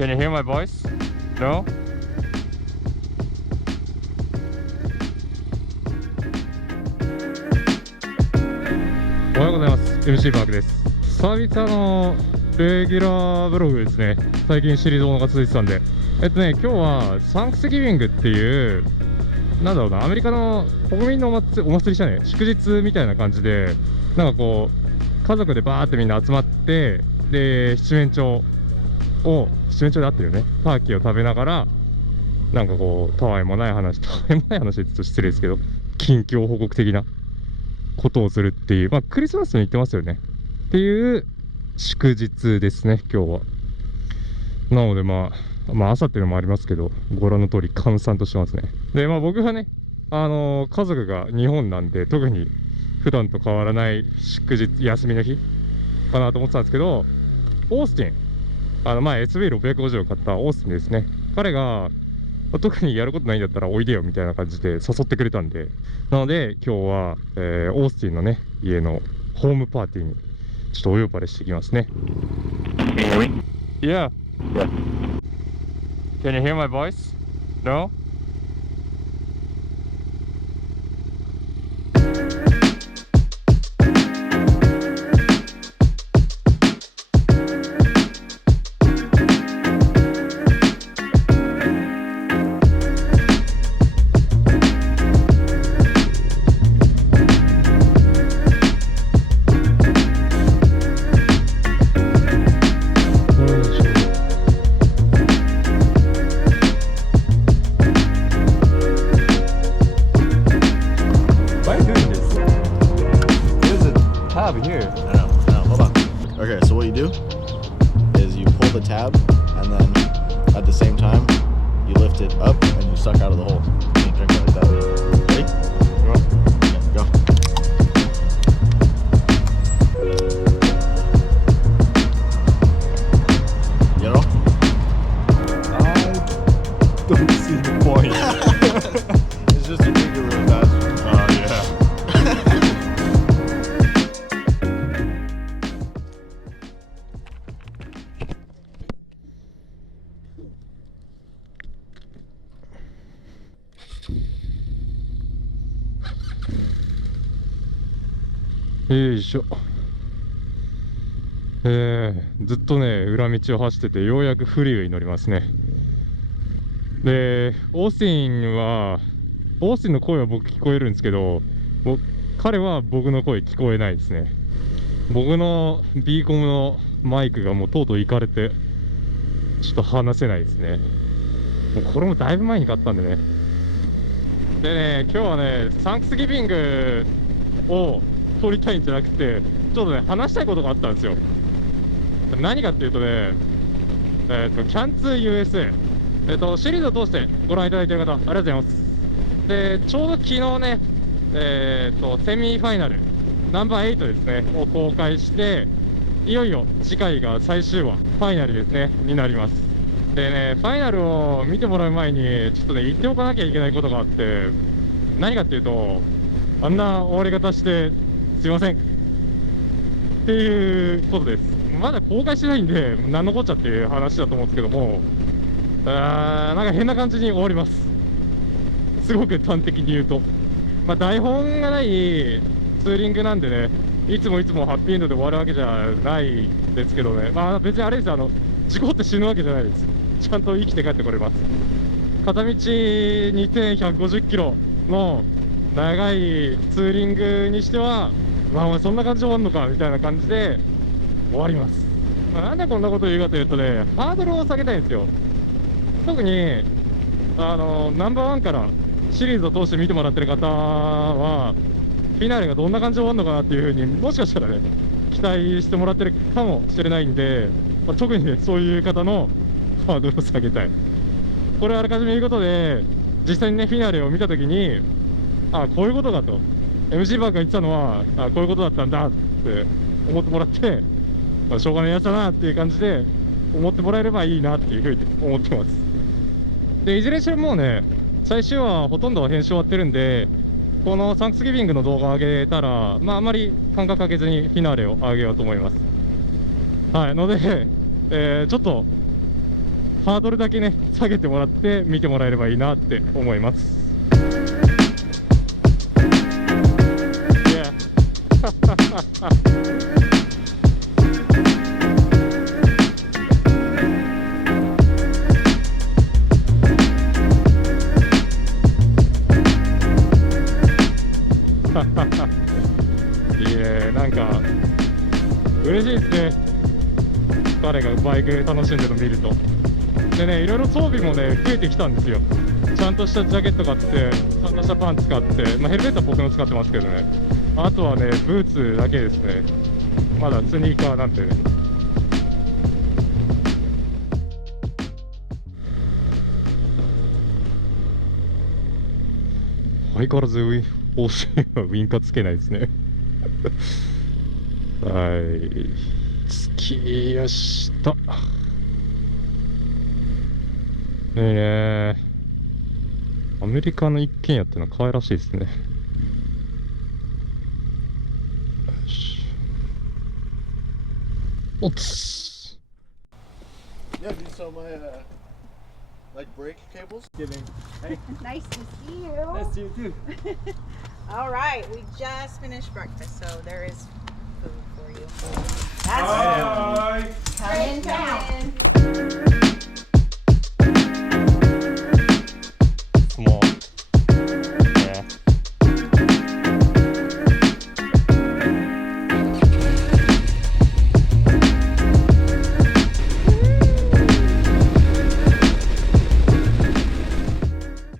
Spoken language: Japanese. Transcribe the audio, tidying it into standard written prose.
Can you hear my voice? No? おはようございます。MC パークです。久々のレギュラーブログですね。最近シリーズものが続いてたんで。今日はサンクスギビングっていう、なんだろうな、アメリカの国民のお祭りじゃね、祝日みたいな感じで、なんかこう、家族でバーってみんな集まって、で、七面鳥で合ってるよね。ターキーを食べながら、なんかこう、たわいもない話って言うとちょっと失礼ですけど、近況報告的なことをするっていう、まあクリスマスに行ってますよね。っていう祝日ですね、今日は。なのでまあ朝っていうのもありますけど、ご覧の通り閑散としてますね。で、まあ僕がね、家族が日本なんで、特に普段と変わらない祝日、休みの日かなと思ってたんですけど、オースティン、前 SV650 を買ったオースティンですね。彼が、特にやることないんだったらおいでよみたいな感じで誘ってくれたんで、なので今日は、オースティンのね、家のホームパーティーにちょっとお呼ばれしてきますね。Yeah. Can you hear my voice? No? Okay, so what you do is you pull the tab, and then at the same time, you lift it up and you suck out of the hole. And you drink it like that. Ready? Okay, go. You know? I don't see the point. It's just you drink it really fast. Yeah. よいしょ。ずっとね、裏道を走ってて、ようやくフリーウェイに乗りますね。で、オースティンの声は僕聞こえるんですけど、彼は僕の声聞こえないですね。僕の B コムのマイクがもうとうとういかれて、ちょっと話せないですね。もうこれもだいぶ前に買ったんでね。でね、今日はね、サンクスギビングを撮りたいんじゃなくて、ちょっとね、話したいことがあったんですよ。何かっていうとね、CAN2USA、シリーズを通してご覧いただいている方、ありがとうございます。で、ちょうど昨日ね、セミファイナル、ナンバー8ですね、を公開して、いよいよ次回が最終話、ファイナルですね、になります。でね、ファイナルを見てもらう前に、ちょっとね、言っておかなきゃいけないことがあって、何かっていうと、あんな終わり方して、すいません。っていうことです。まだ公開してないんで、何のこっちゃっていう話だと思うんですけども、なんか変な感じに終わります。すごく端的に言うと。まあ、台本がないツーリングなんでね、いつもハッピーエンドで終わるわけじゃないですけどね。まあ別にあれです、事故って死ぬわけじゃないです。ちゃんと生きて帰ってこれます。片道2150キロの長いツーリングにしては、まあお前そんな感じで終わるのかみたいな感じで終わります。まあ、なんでこんなことを言うかというとね、ハードルを下げたいんですよ。特にナンバーワンからシリーズを通して見てもらってる方は、フィナーレがどんな感じで終わるのかなっていうふうに、もしかしたらね、期待してもらってるかもしれないんで、まあ、特にね、そういう方のハードルを下げたい。これをあらかじめ言うことで、実際にね、フィナーレを見たときに、あ、こういうことだと。MC バークが言ってたのは、あ、こういうことだったんだって思ってもらって、まあ、しょうがないやつだなっていう感じで思ってもらえればいいなっていうふうに思ってます。で、いずれにしろもうね、最終話ほとんど編集終わってるんで、このサンクスギビングの動画を上げたら、まあ、あまり間隔かけずにフィナーレを上げようと思います。はい、ので、ちょっと、ハードルだけね下げてもらって見てもらえればいいなって思います。Yeah. いいね、なんか嬉しいですね、彼がバイク楽しんでるの見ると。でね、いろいろ装備もね増えてきたんですよ。ちゃんとしたジャケット買って、ちゃんとしたパンツ買って、ヘルメットは僕の使ってますけどね、あとはねブーツだけですね。まだスニーカーなんてね。相変わらず方針はウィンカーつけないですね。はい、着きました。ねえ、アメリカの一軒家ってのは可愛らしいですね。よし、おつ。 Yeah, these are my like brake cables. Kidding. Hey, Nice to see you. nice to you too. All right, we just finished breakfast, so there is food for you. That's Hi. come in.